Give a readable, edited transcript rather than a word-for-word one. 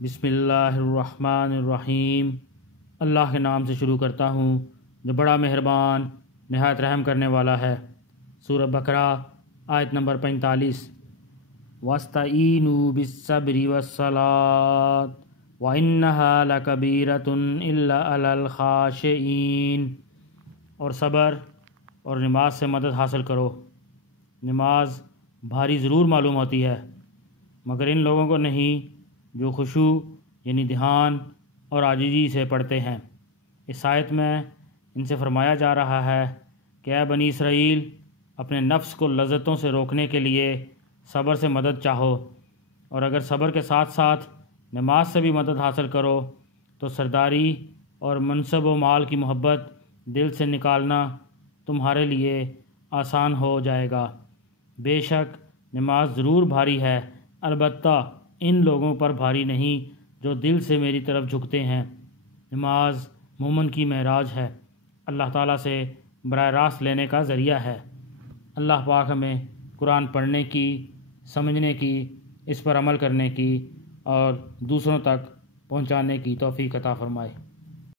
بسم اللہ الرحمن الرحیم۔ اللہ کے نام سے شروع کرتا ہوں جو بڑا مہربان نہایت رحم کرنے والا ہے۔ سورہ بقرہ آیت نمبر 45۔ وَاسْتَعِینُوا بِالصَّبْرِ وَالصَّلَاةِ وَإِنَّهَا لَكَبِیرَةٌ إِلَّا عَلَى الْخَاشِعِینَ، اور صبر اور نماز سے مدد حاصل کرو۔ نماز بھاری ضرور معلوم ہوتی ہے مگر ان لوگوں کو نہیں جو خشوع یعنی دھیان اور عاجزی سے پڑھتے ہیں۔ اس آیت میں ان سے فرمایا جا رہا ہے کہ اے بنی اسرائیل، اپنے نفس کو لذتوں سے روکنے کے لیے صبر سے مدد چاہو، اور اگر صبر کے ساتھ ساتھ نماز سے بھی مدد حاصل کرو تو سرداری اور منصب و مال کی محبت دل سے نکالنا تمہارے لیے آسان ہو جائے گا۔ بے شک نماز ضرور بھاری ہے، البتہ ان لوگوں پر بھاری نہیں جو دل سے میری طرف جھکتے ہیں۔ نماز مومن کی معراج ہے، اللہ تعالیٰ سے براہ راست لینے کا ذریعہ ہے۔ اللہ پاک ہمیں قرآن پڑھنے کی، سمجھنے کی، اس پر عمل کرنے کی اور دوسروں تک پہنچانے کی توفیق عطا فرمائے۔